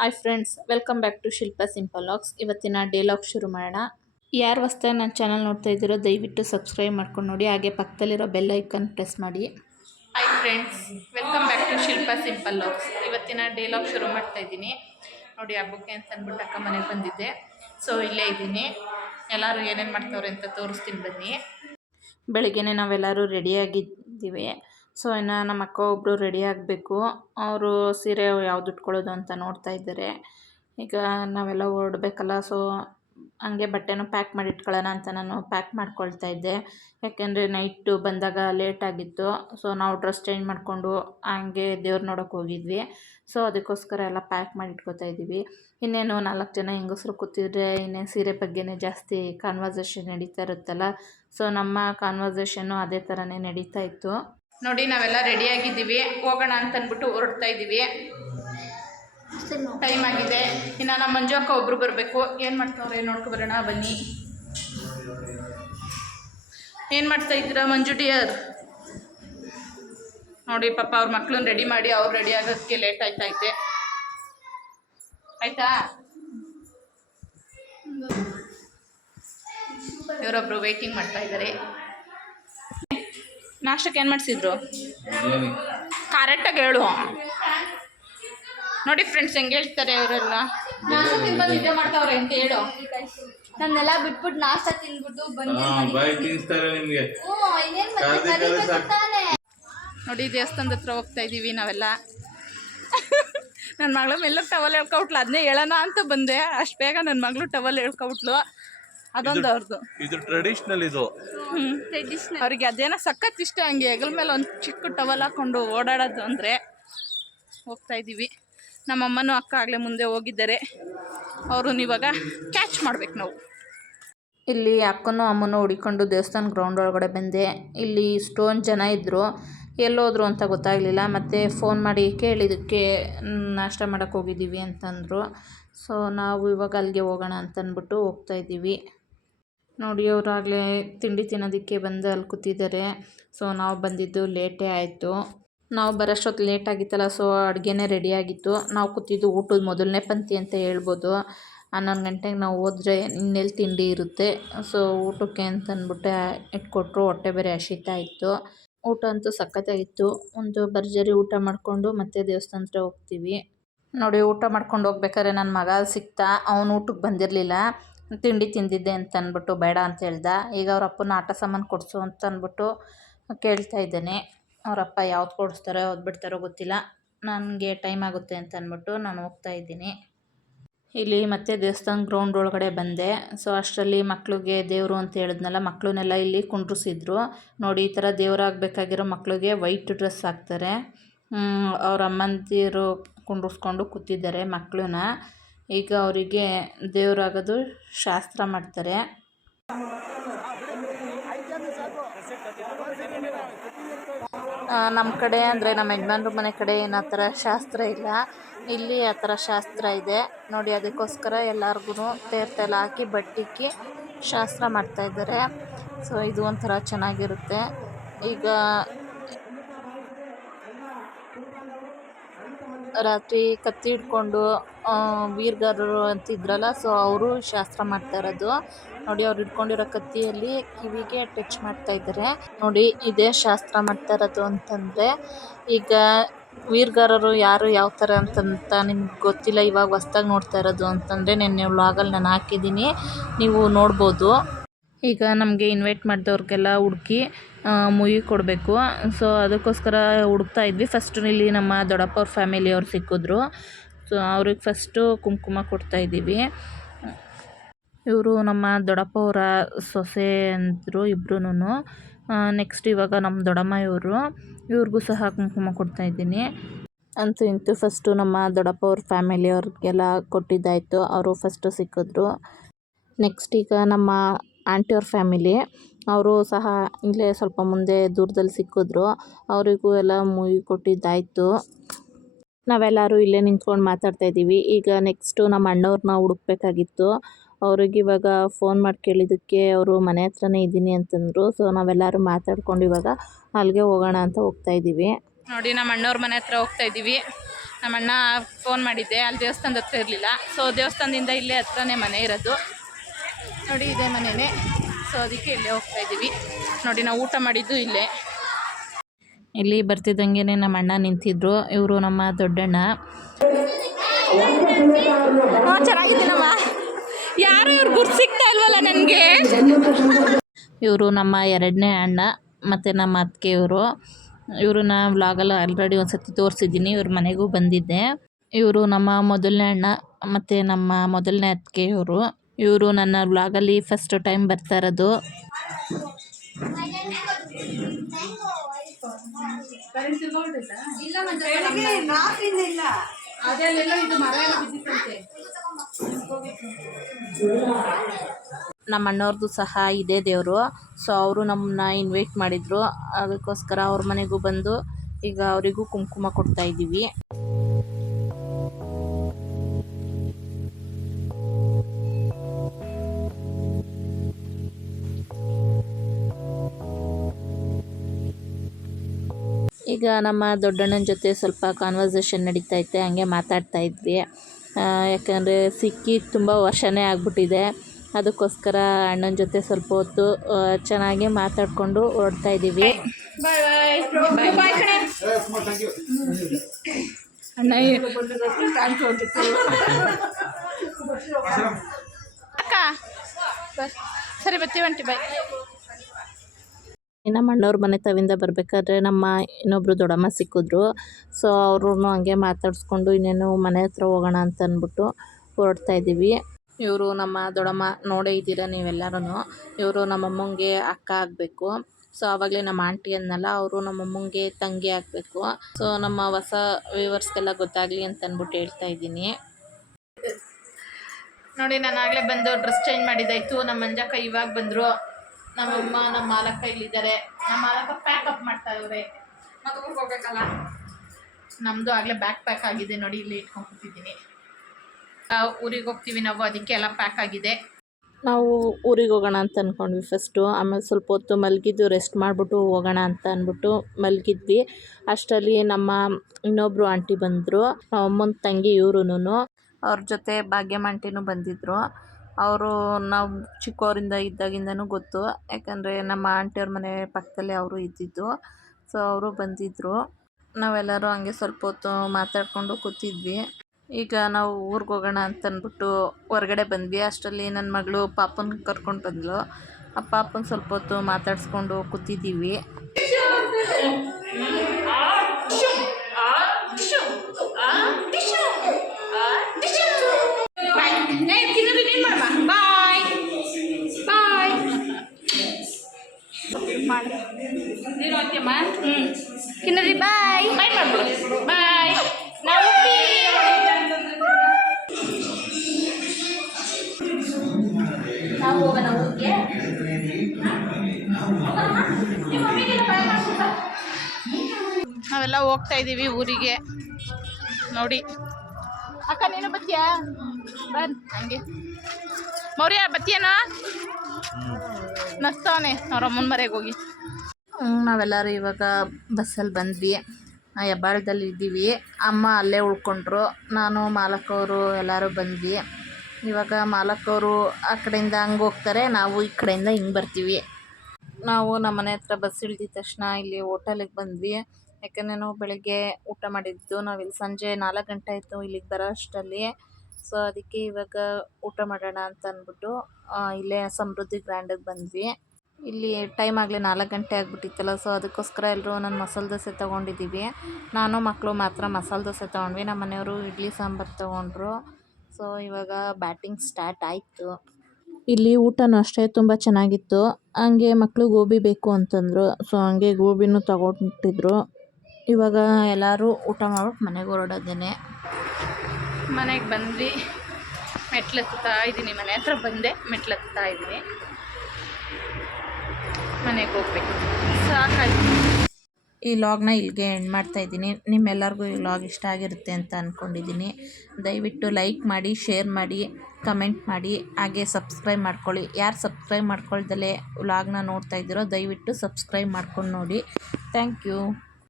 Hi friends welcome back to Shilpa simple looks ಇವತ್ತಿನ day log ಶುರು ಮಾಡೋಣ. ಯಾರು ಹೊಸ್ದಾಗಿ ನನ್ನ ಚಾನಲ್ ನೋಡ್ತಾ ಇದ್ದೀರೋ ದಯವಿಟ್ಟು ಸಬ್ಸ್ಕ್ರೈಬ್ ಮಾಡ್ಕೊಂಡು ನೋಡಿ. ಹಾಗೆ ಪಕ್ಕದಲ್ಲಿರೋ ಬೆಲ್ ಐಕನ್ ಪ್ರೆಸ್ ಮಾಡಿ. Hi friends welcome back to Shilpa simple looks ಇವತ್ತಿನ ಡೇ ಲಾಗ್ ಶುರು ಮಾಡ್ತಾ ಇದ್ದೀನಿ. ನೋಡಿ ಹಬ್ಬಕ್ಕೆ ಅಂತ ಅಂದ್ಬಿಟ್ಟು ಅಕ್ಕ ಮನೆಗೆ ಬಂದಿದ್ದೆ. ಸೊ ಇಲ್ಲೇ ಇದ್ದೀನಿ. ಎಲ್ಲರೂ ಏನೇನು ಮಾಡ್ತವ್ರೆ ಅಂತ ತೋರಿಸ್ತೀನಿ ಬನ್ನಿ. ಬೆಳಿಗ್ಗೆನೇ ನಾವೆಲ್ಲರೂ ರೆಡಿಯಾಗಿದ್ದೀವಿ ಸೊ ಇನ್ನು ನಮ್ಮ ಅಕ್ಕ ಒಬ್ಬರು ರೆಡಿ ಆಗಬೇಕು. ಅವರು ಸೀರೆ ಯಾವ್ದು ಉಟ್ಕೊಳ್ಳೋದು ಅಂತ ನೋಡ್ತಾ ಇದ್ದಾರೆ. ಈಗ ನಾವೆಲ್ಲ ಹೊರಡ್ಬೇಕಲ್ಲ ಸೊ ಹಂಗೆ ಬಟ್ಟೆನೂ ಪ್ಯಾಕ್ ಮಾಡಿ ಇಟ್ಕೊಳ್ಳೋಣ ಅಂತ ನಾನು ಪ್ಯಾಕ್ ಮಾಡ್ಕೊಳ್ತಾ ಇದ್ದೆ. ಯಾಕೆಂದರೆ ನೈಟು ಬಂದಾಗ ಲೇಟ್ ಆಗಿತ್ತು. ಸೊ ನಾವು ಡ್ರೆಸ್ ಚೇಂಜ್ ಮಾಡಿಕೊಂಡು ಹಂಗೆ ದೇವ್ರು ನೋಡೋಕೆ ಹೋಗಿದ್ವಿ. ಸೊ ಅದಕ್ಕೋಸ್ಕರ ಎಲ್ಲ ಪ್ಯಾಕ್ ಮಾಡಿ ಇಟ್ಕೋತಾ ಇದ್ದೀವಿ. ಇನ್ನೇನು ನಾಲ್ಕು ಜನ ಹೆಂಗಸ್ರು ಕೂತಿದ್ರೆ ಇನ್ನೇನು ಸೀರೆ ಬಗ್ಗೆನೇ ಜಾಸ್ತಿ ಕಾನ್ವರ್ಸೇಷನ್ ನಡೀತಾ ಇರುತ್ತಲ್ಲ. ಸೊ ನಮ್ಮ ಕಾನ್ವರ್ಸೇಷನ್ನು ಅದೇ ಥರನೇ ನಡೀತಾ ಇತ್ತು. ನೋಡಿ, ನಾವೆಲ್ಲ ರೆಡಿಯಾಗಿದ್ದೀವಿ ಹೋಗೋಣ ಅಂತಂದ್ಬಿಟ್ಟು ಹೊರಡ್ತಾ ಇದ್ದೀವಿ. ಟೈಮ್ ಆಗಿದೆ. ಇನ್ನು ನಮ್ಮ ಮಂಜು ಅಕ್ಕ ಒಬ್ರು ಬರಬೇಕು. ಏನು ಮಾಡ್ತಾವ್ರೆ ನೋಡ್ಕೊ ಬರೋಣ, ಬನ್ನಿ. ಏನು ಮಾಡ್ತಾ ಇದ್ದೀರಾ ಮಂಜು ಡಿಯರ್ ನೋಡಿ, ಪಾಪ ಅವ್ರ ಮಕ್ಕಳನ್ನ ರೆಡಿ ಮಾಡಿ ಅವ್ರು ರೆಡಿ ಆಗೋದಕ್ಕೆ ಲೇಟ್ ಆಯ್ತೈತೆ ಆಯ್ತಾ? ಇವರೊಬ್ರು ವೇಟಿಂಗ್ ಮಾಡ್ತಾ ಇದ್ದಾರೆ. ನಾಷ್ಟಕ್ಕೆ ಏನು ಮಾಡಿಸಿದ್ರು? ಕರೆಕ್ಟಾಗಿ ಹೇಳು. ನೋಡಿ ಫ್ರೆಂಡ್ಸ್ ಹೆಂಗೆ ಹೇಳ್ತಾರೆ ಅವರೆಲ್ಲ ನಾಷ್ಟ ತಿನ್ಬಂದು ನಿದ್ದೆ ಮಾಡ್ತಾವ್ರೆ ಅಂತ ಹೇಳು. ನನ್ನೆಲ್ಲ ಬಿಟ್ಬಿಟ್ಟು ನಾಷ್ಟ ತಿನ್ಬಿಟ್ಟು ಬಂದೆ ನೋಡಿ ದೇವಸ್ಥಾನದ ಹತ್ರ ಹೋಗ್ತಾ ಇದ್ದೀವಿ ನಾವೆಲ್ಲ. ನನ್ನ ಮಗಳು ಮೆಲ್ಲಗೆ ಟವಲ್ ಹೇಳ್ಕೊಟ್ಲು ಅದನ್ನೇ ಹೇಳೋಣ ಅಂತ ಬಂದೆ. ಅಷ್ಟು ಬೇಗ ನನ್ನ ಮಗಳು ಟವಲ್ ಹೇಳ್ಕೊಬಿಟ್ಲು ಅದೊಂದು ಅವ್ರದ್ದು ಇದು ಟ್ರೆಡಿಷನಲ್ ಇದು. ಟ್ರೆಡಿಷನಲ್ ಅವ್ರಿಗೆ ಅದೇನೋ ಸಖತ್ ಇಷ್ಟ ಹಂಗೆ ಹೆಗಲ ಮೇಲೆ ಒಂದು ಚಿಕ್ಕ ಟವಲ್ ಹಾಕೊಂಡು ಓಡಾಡೋದು ಅಂದರೆ ಹೋಗ್ತಾ ಇದ್ದೀವಿ ನಮ್ಮಮ್ಮನೂ ಅಕ್ಕ ಆಗಲೇ ಮುಂದೆ ಹೋಗಿದ್ದಾರೆ. ಅವರು ಇವಾಗ ಕ್ಯಾಚ್ ಮಾಡ್ಬೇಕು ನಾವು. ಇಲ್ಲಿ ಅಕ್ಕನೂ ಅಮ್ಮನೂ ಹುಡಿಕೊಂಡು ದೇವಸ್ಥಾನ ಗ್ರೌಂಡ್ ಒಳಗಡೆ ಬಂದೆ. ಇಲ್ಲಿ ಸ್ಟೋನ್ ಜನ ಇದ್ದರು ಎಲ್ಲೋದ್ರು ಅಂತ ಗೊತ್ತಾಗಲಿಲ್ಲ ಮತ್ತು ಫೋನ್ ಮಾಡಿ ಕೇಳಿದ್ದಕ್ಕೆ ಮ್, ನಾಷ್ಟ ಮಾಡೋಕ್ಕೆ ಹೋಗಿದ್ದೀವಿ ಅಂತಂದರು. ಸೊ ನಾವು ಇವಾಗ ಅಲ್ಲಿಗೆ ಹೋಗೋಣ ಅಂತಂದ್ಬಿಟ್ಟು ಹೋಗ್ತಾ ಇದ್ದೀವಿ ನೋಡಿ, ಅವರಾಗಲೇ ತಿಂಡಿ ತಿನ್ನೋದಕ್ಕೆ ಬಂದು ಅಲ್ಲಿ ಕೂತಿದ್ದಾರೆ. ಸೊ, ನಾವು ಬಂದಿದ್ದು ಲೇಟೇ ಆಯಿತು. ನಾವು ಬರೋಷ್ಟೊತ್ತು ಲೇಟ್ ಆಗಿತ್ತಲ್ಲ, ಸೊ ಅಡುಗೆನೇ ರೆಡಿ ಆಗಿತ್ತು. ನಾವು ಕೂತಿದ್ದು ಊಟದ ಮೊದಲನೇ ಪಂಕ್ತಿ ಅಂತ ಹೇಳ್ಬೋದು. ಹನ್ನೊಂದು ಗಂಟೆಗೆ ನಾವು ಹೋದರೆ ಇನ್ನೆಲ್ಲಿ ತಿಂಡಿ ಇರುತ್ತೆ? ಸೊ, ಊಟಕ್ಕೆ ಅಂತ ಅಂದ್ಬಿಟ್ಟು ಇಟ್ಕೊಟ್ರು, ಹೊಟ್ಟೆ ಬೇರೆ ಹಸಿತಾ ಇತ್ತು. ಊಟ ಅಂತೂ ಸಖತ್ತಾಗಿತ್ತು. ಒಂದು ಭರ್ಜರಿ ಊಟ ಮಾಡಿಕೊಂಡು ಮತ್ತೆ ದೇವಸ್ಥಾನ ಹತ್ರ ಹೋಗ್ತೀವಿ. ನೋಡಿ, ಊಟ ಮಾಡ್ಕೊಂಡು ಹೋಗ್ಬೇಕಾದ್ರೆ ನನ್ನ ಮಗ ಸಿಕ್ತಾ, ಅವನು ಊಟಕ್ಕೆ ಬಂದಿರಲಿಲ್ಲ. ತಿಂಡಿ ತಿಂದಿದ್ದೆ ಅಂತ ಅಂದ್ಬಿಟ್ಟು ಬೇಡ ಅಂತ ಹೇಳ್ದ. ಈಗ ಅವ್ರ ಅಪ್ಪನ ಆಟ ಸಾಮಾನು ಕೊಡಿಸು ಅಂತ ಅಂದ್ಬಿಟ್ಟು ಕೇಳ್ತಾ ಇದ್ದೇನೆ. ಅವರಪ್ಪ ಯಾವ್ದು ಕೊಡಿಸ್ತಾರೋ, ಯಾವ್ದು ಬಿಡ್ತಾರೋ ಗೊತ್ತಿಲ್ಲ. ನನಗೆ ಟೈಮ್ ಆಗುತ್ತೆ ಅಂತ ಅಂದ್ಬಿಟ್ಟು ನಾನು ಹೋಗ್ತಾ ಇದ್ದೀನಿ. ಇಲ್ಲಿ ಮತ್ತೆ ದೇವಸ್ಥಾನ ಗ್ರೌಂಡ್ ಒಳಗಡೆ ಬಂದೆ. ಸೊ ಅಷ್ಟರಲ್ಲಿ ಮಕ್ಕಳಿಗೆ ದೇವರು ಅಂತ ಹೇಳಿದ್ನಲ್ಲ ಮಕ್ಕಳನ್ನೆಲ್ಲ ಇಲ್ಲಿ ಕುಂಡ್ರಿಸಿದ್ರು. ನೋಡಿ, ಈ ಥರ ದೇವರಾಗಬೇಕಾಗಿರೋ ಮಕ್ಕಳಿಗೆ ವೈಟ್ ಡ್ರೆಸ್ ಹಾಕ್ತಾರೆ. ಅವ್ರ ಅಮ್ಮಂದಿರು ಕುಂಡ್ರಿಸ್ಕೊಂಡು ಕೂತಿದ್ದಾರೆ ಮಕ್ಕಳನ್ನ ಈಗ ಅವರಿಗೆ ದೇವರಾಗೋದು ಶಾಸ್ತ್ರ ಮಾಡ್ತಾರೆ. ನಮ್ಮ ಕಡೆ ಅಂದರೆ ನಮ್ಮ ಯಜಮಾನ್ರ ಮನೆ ಕಡೆ ಏನು ಆ ಥರ ಶಾಸ್ತ್ರ ಇಲ್ಲ. ಇಲ್ಲಿ ಆ ಥರ ಶಾಸ್ತ್ರ ಇದೆ. ನೋಡಿ, ಅದಕ್ಕೋಸ್ಕರ ಎಲ್ಲರಿಗೂ ತೇರ್ತೆಲ್ಲ ಹಾಕಿ ಬಟ್ಟಿಕ್ಕಿ ಶಾಸ್ತ್ರ ಮಾಡ್ತಾಯಿದ್ದಾರೆ ಸೊ, ಇದು ಒಂಥರ ಚೆನ್ನಾಗಿರುತ್ತೆ. ಈಗ ರಾತ್ರಿ ಕತ್ತಿ ಹಿಡ್ಕೊಂಡು ವೀರ್ಗಾರರು ಅಂತಿದ್ರಲ್ಲ ಸೊ ಅವರು ಶಾಸ್ತ್ರ ಮಾಡ್ತಾ ಇರೋದು. ನೋಡಿ, ಅವ್ರು ಹಿಡ್ಕೊಂಡಿರೋ ಕತ್ತಿಯಲ್ಲಿ ಕಿವಿಗೆ ಟಚ್ ಮಾಡ್ತಾ ಇದ್ದಾರೆ ನೋಡಿ, ಇದೇ ಶಾಸ್ತ್ರ ಮಾಡ್ತಾ ಇರೋದು ಅಂತಂದರೆ, ಈಗ ವೀರ್ಗಾರರು ಯಾರು ಯಾವ ಥರ ಅಂತಂತ ನಿಮ್ಗೆ ಗೊತ್ತಿಲ್ಲ, ಇವಾಗ ಹೊಸ್ದಾಗಿ ನೋಡ್ತಾ ಇರೋದು ಅಂತಂದರೆ, ನೆನ್ನೆ ವ್ಲಾಗಲ್ಲಿ ನಾನು ಹಾಕಿದ್ದೀನಿ. ನೀವು ನೋಡ್ಬೋದು. ಈಗ ನಮಗೆ ಇನ್ವೈಟ್ ಮಾಡಿದವ್ರಿಗೆಲ್ಲ ಹುಡುಕಿ ಮುಯಿ ಕೊಡಬೇಕು. ಸೊ ಅದಕ್ಕೋಸ್ಕರ ಹುಡುಕ್ತಾ ಇದ್ವಿ. ಫಸ್ಟ್ ಇಲ್ಲಿ ನಮ್ಮ ದೊಡ್ಡಪ್ಪ ಅವ್ರ ಫ್ಯಾಮಿಲಿಯವ್ರು ಸಿಕ್ಕಿದ್ರು. ಸೊ ಅವ್ರಿಗೆ ಫಸ್ಟು ಕುಂಕುಮ ಕೊಡ್ತಾ ಇದ್ದೀವಿ. ಇವರು ನಮ್ಮ ದೊಡ್ಡಪ್ಪ ಅವರ ಸೊಸೆ ಅಂದರು ಇಬ್ರೂ ನೆಕ್ಸ್ಟ್ ಇವಾಗ ನಮ್ಮ ದೊಡ್ಡಮ್ಮ ಇವರು. ಇವ್ರಿಗೂ ಸಹ ಕುಂಕುಮ ಕೊಡ್ತಾ ಇದ್ದೀನಿ. ಅಂತೂ ಇಂತೂ ಫಸ್ಟು ನಮ್ಮ ದೊಡ್ಡಪ್ಪ ಅವ್ರ ಫ್ಯಾಮಿಲಿಯವ್ರಿಗೆಲ್ಲ ಕೊಟ್ಟಿದ್ದಾಯಿತು. ಅವರು ಫಸ್ಟು ಸಿಕ್ಕಿದ್ರು. ನೆಕ್ಸ್ಟ್ ಈಗ ನಮ್ಮ ಆಂಟಿಯವ್ರ ಫ್ಯಾಮಿಲಿ, ಅವರು ಸಹ ಇಲ್ಲೇ ಸ್ವಲ್ಪ ಮುಂದೆ ದೂರದಲ್ಲಿ ಸಿಕ್ಕಿದ್ರು. ಅವರಿಗೂ ಎಲ್ಲ ಮುಯಿ ಕೊಟ್ಟಿದ್ದಾಯಿತು. ನಾವೆಲ್ಲರೂ ಇಲ್ಲೇ ನಿಂತ್ಕೊಂಡು ಮಾತಾಡ್ತಾ ಇದ್ದೀವಿ. ಈಗ ನೆಕ್ಸ್ಟು ನಮ್ಮ ಅಣ್ಣವ್ರನ್ನ ಹುಡುಕ್ಬೇಕಾಗಿತ್ತು. ಅವ್ರಿಗೆ ಇವಾಗ ಫೋನ್ ಮಾಡಿ ಕೇಳಿದ್ದಕ್ಕೆ ಅವರು ಮನೆ ಹತ್ರನೇ ಇದ್ದೀನಿ ಅಂತಂದರು. ಸೊ ನಾವೆಲ್ಲರೂ ಮಾತಾಡ್ಕೊಂಡು ಇವಾಗ ಅಲ್ಲಿಗೆ ಹೋಗೋಣ ಅಂತ ಹೋಗ್ತಾ ಇದ್ದೀವಿ. ನೋಡಿ, ನಮ್ಮ ಅಣ್ಣವ್ರ ಮನೆ ಹತ್ರ ಹೋಗ್ತಾ ಇದ್ದೀವಿ. ನಮ್ಮ ಅಣ್ಣ ಫೋನ್ ಮಾಡಿದ್ದೆ. ಅಲ್ಲಿ ದೇವಸ್ಥಾನದ ಹತ್ರ ಇರಲಿಲ್ಲ. ಸೊ ದೇವಸ್ಥಾನದಿಂದ ಇಲ್ಲೇ ಹತ್ರನೇ ಮನೆ ಇರೋದು. ನೋಡಿ ಇದೆ ಮನೆಯೇ ಸೊ ಅದಕ್ಕೆ ಇಲ್ಲೇ ಹೋಗ್ತಾ ಇದ್ದೀವಿ. ನೋಡಿ ನಾವು ಊಟ ಮಾಡಿದ್ದು ಇಲ್ಲೇ. ಇಲ್ಲಿ ಬರ್ತಿದ್ದಂಗೆ ನಮ್ಮ ಅಣ್ಣ ನಿಂತಿದ್ರು. ಇವರು ನಮ್ಮ ದೊಡ್ಡಣ್ಣ. ಚೆನ್ನಾಗಿದ್ದೀನಮ್ಮ. ಯಾರು ಇವ್ರು ಗುರ್ತು ಸಿಗ್ತಾ ಇಲ್ವಲ್ಲ ನನಗೆ? ಇವರು ನಮ್ಮ ಎರಡನೇ ಅಣ್ಣ ಮತ್ತು ನಮ್ಮ ಅತ್ತಿಗೆ ಅವರು ಇವರು ನಾ ವ್ಲಾಗಲ್ಲಿ ಆಲ್ರೆಡಿ ಒಂದು ತೋರಿಸಿದ್ದೀನಿ. ಇವ್ರ ಮನೆಗೂ ಬಂದಿದ್ದೆ. ಇವರು ನಮ್ಮ ಮೊದಲನೇ ಅಣ್ಣ ಮತ್ತು ನಮ್ಮ ಮೊದಲನೇ ಅತ್ತಿಗೆಯವರು ಇವರು ನನ್ನ ವ್ಲಾಗಲ್ಲಿ ಫಸ್ಟ್ ಟೈಮ್ ಬರ್ತಾ ಇರೋದು. ನಮ್ಮ ಅಣ್ಣವ್ರದ್ದು ಸಹ ಇದೆ ದೇವರು. ಸೊ ಅವರು ನಮ್ಮನ್ನ ಇನ್ವೈಟ್ ಮಾಡಿದ್ರು. ಅದಕ್ಕೋಸ್ಕರ ಅವ್ರ ಮನೆಗೂ ಬಂದು ಈಗ ಅವರಿಗೂ ಕುಂಕುಮ ಕೊಡ್ತಾ ಇದ್ದೀವಿ ಈಗ ನಮ್ಮ ದೊಡ್ಡಣ್ಣನ ಜೊತೆ ಸ್ವಲ್ಪ ಕಾನ್ವರ್ಸೇಷನ್ ನಡೀತಾ ಇತ್ತು ಹಂಗೆ ಮಾತಾಡ್ತಾ ಇದ್ವಿ. ಯಾಕಂದರೆ ಸಿಕ್ಕಿ ತುಂಬ ವರ್ಷನೇ ಆಗಿಬಿಟ್ಟಿದೆ. ಅದಕ್ಕೋಸ್ಕರ ಅಣ್ಣನ ಜೊತೆ ಸ್ವಲ್ಪ ಹೊತ್ತು ಚೆನ್ನಾಗಿ ಮಾತಾಡಿಕೊಂಡು ಓಡ್ತಾ ಇದ್ದೀವಿ. ಅಣ್ಣ ಅಕ್ಕ. ಸರಿ ಬರ್ತೀವಂಟಿ ಬಾಯ್ ನಮ್ಮ ಅಣ್ಣವ್ರ ಮನೆ ತವಿಂದ ಬರಬೇಕಾದ್ರೆ ನಮ್ಮ ಇನ್ನೊಬ್ಬರು ದೊಡ್ಡಮ್ಮ ಸಿಕ್ಕಿದ್ರು. ಸೊ ಅವ್ರೂ ಹಂಗೆ ಮಾತಾಡಿಸ್ಕೊಂಡು ಇನ್ನೇನು ಮನೆ ಹತ್ರ ಹೋಗೋಣ ಅಂತ ಅಂದ್ಬಿಟ್ಟು ಹೊರಡ್ತಾ ಇದ್ದೀವಿ. ಇವರು ನಮ್ಮ ದೊಡ್ಡಮ್ಮ ನೋಡೇ ಇದ್ದೀರ ನೀವೆಲ್ಲರೂ ಇವರು ನಮ್ಮಮ್ಮಂಗೆ ಅಕ್ಕ ಆಗಬೇಕು. ಸೊ ಆವಾಗಲೇ ನಮ್ಮ ಆಂಟಿ ಅಂದ್ನಲ್ಲ, ಅವರು ನಮ್ಮಮ್ಮಂಗೆ ತಂಗಿ ಆಗಬೇಕು. ಸೊ ನಮ್ಮ ಹೊಸ ವ್ಯೂವರ್ಸ್ಗೆಲ್ಲ ಗೊತ್ತಾಗಲಿ ಅಂತ ಅಂದ್ಬಿಟ್ಟು ಹೇಳ್ತಾ ಇದ್ದೀನಿ. ನೋಡಿ ನಾನು ಆಗಲೇ ಬಂದು ಡ್ರೆಸ್ ಚೇಂಜ್ ಮಾಡಿದ್ದಾಯಿತು. ನಮ್ಮ ಮಂಜಕ್ಕ ಇವಾಗ ಬಂದರು. ನಮ್ಮಮ್ಮ ನಮ್ಮ ಮಾಲಕ್ಕ ಇಲ್ಲಿದ್ದಾರೆ. ನಮ್ಮ ಮಾಲಕ್ಕ ಪ್ಯಾಕ್ ಅಪ್ ಮಾಡ್ತಾ ಇವ್ರೆ ಊರಿಗೆ ಹೋಗ್ಬೇಕಲ್ಲ? ನಮ್ಮದು ಆಗಲೇ ಬ್ಯಾಕ್ ಪ್ಯಾಕ್ ಆಗಿದೆ. ನೋಡಿ ಇಲ್ಲಿ ಇಟ್ಕೊಂಡ್ಬಿಟ್ಟಿದ್ದೀನಿ ಊರಿಗೆ ಹೋಗ್ತೀವಿ ನಾವು. ಅದಕ್ಕೆ ಎಲ್ಲ ಪ್ಯಾಕ್ ಆಗಿದೆ. ನಾವು ಊರಿಗೆ ಹೋಗೋಣ ಅಂತ ಅಂದ್ಕೊಂಡ್ವಿ ಫಸ್ಟು ಆಮೇಲೆ ಸ್ವಲ್ಪ ಹೊತ್ತು ಮಲಗಿದ್ದು ರೆಸ್ಟ್ ಮಾಡಿಬಿಟ್ಟು ಹೋಗೋಣ ಅಂತ ಅಂದ್ಬಿಟ್ಟು ಮಲಗಿದ್ವಿ. ಅಷ್ಟರಲ್ಲಿ ನಮ್ಮ ಇನ್ನೊಬ್ಬರು ಆಂಟಿ ಬಂದರು. ಅಮ್ಮನ ತಂಗಿ ಇವ್ರೂ ಅವ್ರ ಜೊತೆ ಭಾಗ್ಯಮ್ಮ ಆಂಟಿನೂ ಬಂದಿದ್ದರು ಅವರು ನಾವು ಚಿಕ್ಕವರಿಂದ ಇದ್ದಾಗಿಂದನೂ ಗೊತ್ತು. ಯಾಕಂದರೆ ನಮ್ಮ ಆಂಟಿಯವ್ರ ಮನೆ ಪಕ್ಕದಲ್ಲೇ ಅವರು ಇದ್ದಿದ್ದು. ಸೊ ಅವರು ಬಂದಿದ್ದರು ನಾವೆಲ್ಲರೂ ಹಂಗೆ ಸ್ವಲ್ಪ ಹೊತ್ತು ಮಾತಾಡಿಕೊಂಡು ಕೂತಿದ್ವಿ. ಈಗ ನಾವು ಊರಿಗೆ ಹೋಗೋಣ ಅಂತ ಅಂದ್ಬಿಟ್ಟು ಹೊರಗಡೆ ಬಂದ್ವಿ. ಅಷ್ಟರಲ್ಲಿ ನನ್ನ ಮಗಳು ಪಾಪನ ಕರ್ಕೊಂಡು ಬಂದಳು ಆ ಪಾಪನ ಸ್ವಲ್ಪ ಹೊತ್ತು ಮಾತಾಡಿಸ್ಕೊಂಡು ಕೂತಿದ್ದೀವಿ. ಹ್ಞೂ ಕಿನ್ನರಿ ಬಾಯ್. ಬಾಯ್ ಮಾಡ್ಬಿಡು ಬಾಯ್. ನಾವು ನಾವು ಹೋಗೋಣ ಊರಿಗೆ. ನಾವೆಲ್ಲ ಹೋಗ್ತಾ ಇದ್ದೀವಿ ಊರಿಗೆ. ನೋಡಿ. ಅಕ್ಕ ನೀನು ಬತ್ತೀಯಾ? ಬನ್ ಹಂಗೆ. ಮೌರ್ಯ ಬತ್ತಿಯನ? ನಸ್ತಾನೆ ಅವ್ರ ಅಮ್ಮನ ಮರೆಗೆ ಹೋಗಿ. ನಾವೆಲ್ಲರೂ ಇವಾಗ ಬಸ್ಸಲ್ಲಿ ಬಂದ್ವಿ. ಹೆಬ್ಬಾಳದಲ್ಲಿ ಇದ್ದೀವಿ. ಅಮ್ಮ ಅಲ್ಲೇ ಉಳ್ಕೊಂಡ್ರು. ನಾನು ಮಾಲಕವರು ಎಲ್ಲರೂ ಬಂದ್ವಿ. ಇವಾಗ ಮಾಲಕವರು ಆ ಕಡೆಯಿಂದ ಹಂಗೆ ಹೋಗ್ತಾರೆ. ನಾವು ಈ ಕಡೆಯಿಂದ ಹಿಂಗೆ ಬರ್ತೀವಿ. ನಾವು ನಮ್ಮ ಮನೆ ಹತ್ರ ಬಸ್ ಇಳ್ದಿದ ತಕ್ಷಣ ಇಲ್ಲಿ ಹೋಟೆಲಿಗೆ ಬಂದ್ವಿ. ಯಾಕಂದರೆ ನಾವು ಬೆಳಗ್ಗೆ ಊಟ ಮಾಡಿದ್ದು. ನಾವು ಇಲ್ಲಿ ಸಂಜೆ ನಾಲ್ಕು ಗಂಟೆ ಆಯಿತು ಇಲ್ಲಿಗೆ ಬರೋ ಅಷ್ಟರಲ್ಲಿ ಸೊ ಅದಕ್ಕೆ ಇವಾಗ ಊಟ ಮಾಡೋಣ ಅಂತ ಅಂದ್ಬಿಟ್ಟು ಇಲ್ಲೇ ಸಮೃದ್ಧಿ ಗ್ರ್ಯಾಂಡಿಗೆ ಬಂದ್ವಿ. ಇಲ್ಲಿ ಟೈಮ್ ಆಗಲೇ ನಾಲ್ಕು ಗಂಟೆ ಆಗಿಬಿಟ್ಟಿತ್ತಲ್ಲ ಸೊ ಅದಕ್ಕೋಸ್ಕರ ಎಲ್ಲರೂ ನಾನು ಮಸಾಲೆ ದೋಸೆ ತೊಗೊಂಡಿದ್ದೀವಿ ನಾನು ಮಕ್ಕಳು ಮಾತ್ರ ಮಸಾಲೆ ದೋಸೆ ತೊಗೊಂಡ್ವಿ ನಮ್ಮ ಮನೆಯವರು ಇಡ್ಲಿ ಸಾಂಬಾರು ತೊಗೊಂಡ್ರು. ಸೊ ಇವಾಗ ಬ್ಯಾಟಿಂಗ್ ಸ್ಟಾರ್ಟ್ ಆಯಿತು. ಇಲ್ಲಿ ಊಟನೂ ಅಷ್ಟೇ ತುಂಬ ಚೆನ್ನಾಗಿತ್ತು. ಹಂಗೆ ಮಕ್ಕಳು ಗೋಬಿ ಬೇಕು ಅಂತಂದರು ಸೊ ಹಂಗೆ ಗೋಬಿನೂ ತಗೊಂಡಿದ್ರು. ಇವಾಗ ಎಲ್ಲರೂ ಊಟ ಮಾಡ್ಬಿಟ್ಟು ಮನೆಗೆ ಹೊರಡೋದೇನೆ. ಮನೆಗೆ ಬಂದ್ವಿ ಮೆಟ್ಲೆತ್ತಾ ಇದ್ದೀನಿ ಮನೆ ಹತ್ರ ಬಂದೆ ಮೆಟ್ಲೆತ್ತಾ ಇದ್ದೀನಿ ಮನೆಗೆ ಹೋಗ್ಬೇಕು. ಸಾಕಾಯ್ತು ಈ ಲಾಗ್ನ ಇಲ್ಲಿಗೆ ಎಂಡ್ ಮಾಡ್ತಾ ಇದ್ದೀನಿ. ನಿಮ್ಮೆಲ್ಲರಿಗೂ ಈ ಲಾಗ್ ಇಷ್ಟ ಆಗಿರುತ್ತೆ ಅಂತ ಅಂದ್ಕೊಂಡಿದ್ದೀನಿ ದಯವಿಟ್ಟು ಲೈಕ್ ಮಾಡಿ ಶೇರ್ ಮಾಡಿ ಕಮೆಂಟ್ ಮಾಡಿ, ಹಾಗೆ ಸಬ್ಸ್ಕ್ರೈಬ್ ಮಾಡ್ಕೊಳ್ಳಿ. ಯಾರು ಸಬ್ಸ್ಕ್ರೈಬ್ ಮಾಡ್ಕೊಳ್ದಲೇ ವ್ಲಾಗ್ನ ನೋಡ್ತಾ ಇದ್ದೀರೋ ದಯವಿಟ್ಟು ಸಬ್ಸ್ಕ್ರೈಬ್ ಮಾಡ್ಕೊಂಡು ನೋಡಿ. Thank you